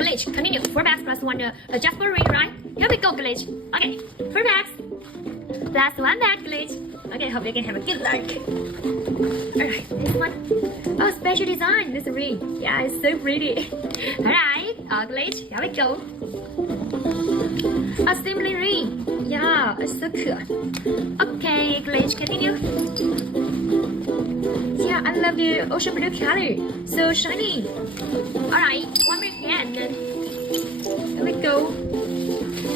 Glitch, continue. 4 bags plus 1 Jasper ring, right? Here we go, Glitch. Okay, 4 bags plus 1 bag, Glitch. Okay, hope you can have a good luck. Alright, this one. Oh, special design, this ring. Yeah, it's so pretty. Alright, Glitch, here we go. A simply ring. Yeah, it's so cool. Okay, Glitch, continue. Yeah, I love the ocean blue color. So shiny. Alright, one more again. Here we go.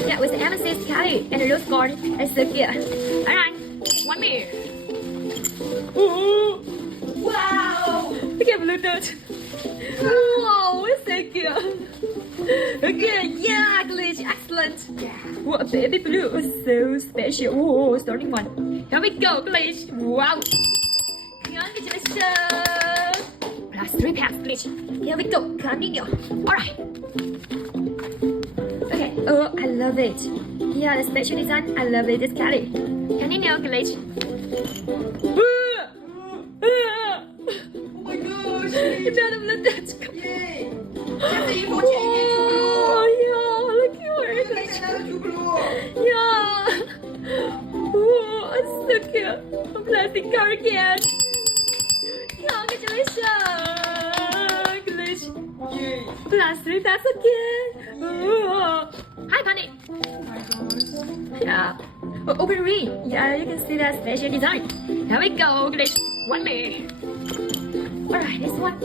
Yeah, with the amethyst color and the rose gold. It's so good. Alright, one more. Ooh. Wow! Look at blue dot. Wow, it's so good. Okay, yeah, Glitch, excellent. What baby blue is so special. Oh, starting one. Here we go, Glitch. Wow. Congratulations. Plus 3 packs, Glitch. Here we go. Continue. Alright. Okay. Oh, I love it. Yeah, the special design. I love it. This color. Continue, Glitch. Oh my gosh! You better let that go. Yay! 现在一口钱一点 Oh, yeah. Look at her, 没 Glitch. 想到就不录。 Yeah. Oh, it's so cute. A plastic car again. Congratulations, Glitch. Yay! Plus 3 packs again. Oh. Hi, Bunny. Oh my gosh! Yeah. Oh, open ring. Yeah, you can see that special design. Here we go, Glitch. One more. Alright, this one.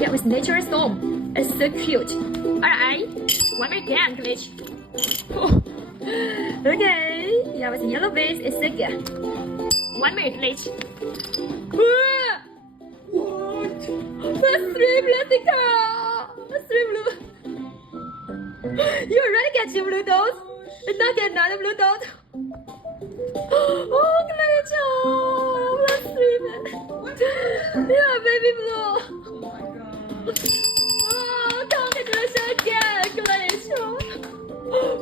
Yeah, with nature storm. It's so cute. Alright. One more again, Glitch. Oh. Okay. Yeah, with yellow base, it's so good. One more, Glitch. Ah! What? Plus 3 plastic car. Plus 3 blue. You already get your blue dot. And now get another blue dot. Oh, Glitch. Oh, plus 3 man. Yeah, baby blue. Oh my god! Oh, congratulations again, Glitch. Oh,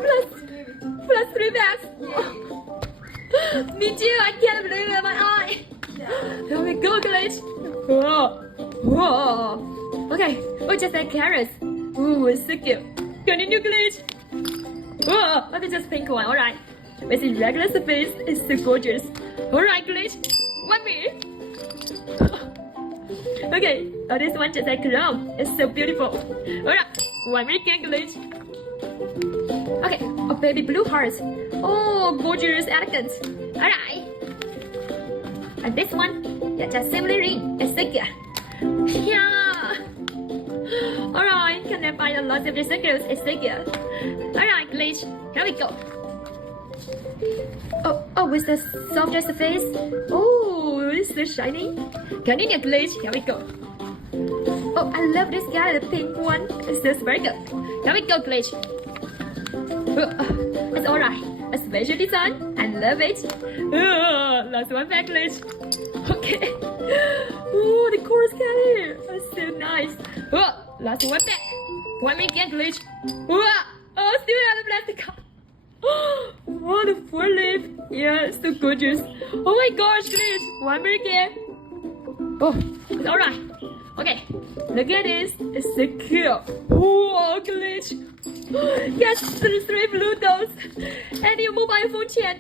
plus 3 bags. Me too, I can't believe it in my eye. Here we go, Glitch. Whoa. Whoa. Okay, oh, just like carrots. Ooh, it's so cute. Continue, Glitch. Whoa, look at this pink one, alright. With the regular surface, it's so gorgeous. Alright, Glitch. One more. Okay, this one just like chrome. It's so beautiful. Alright, one more again, Glitch. Okay, a baby blue heart. Oh, gorgeous, elegant. Alright. And this one, yeah, just simply ring. It's so good. Yeah. Alright, can I find a lot of the circles? It's so good. Alright, Glitch. Here we go. Oh, with the softer surface. Oh, it's so shiny. Continue, Glitch. Here we go. Oh, I love this guy, the pink one. It's so very good. Here we go, Glitch. It's alright. A special design. I love it. Last one back, Glitch. Okay. Oh, the chorus color. That's so nice. Last one back. One more again, Glitch. Oh, still have a plastic cup. Oh, the 4 leaf. Yeah, it's so gorgeous. Oh my gosh, Glitch. One more again. Oh, it's alright. Okay, look at this. It's so cute. Oh, Glitch. Yes, 3 blue dots. And your mobile phone chat.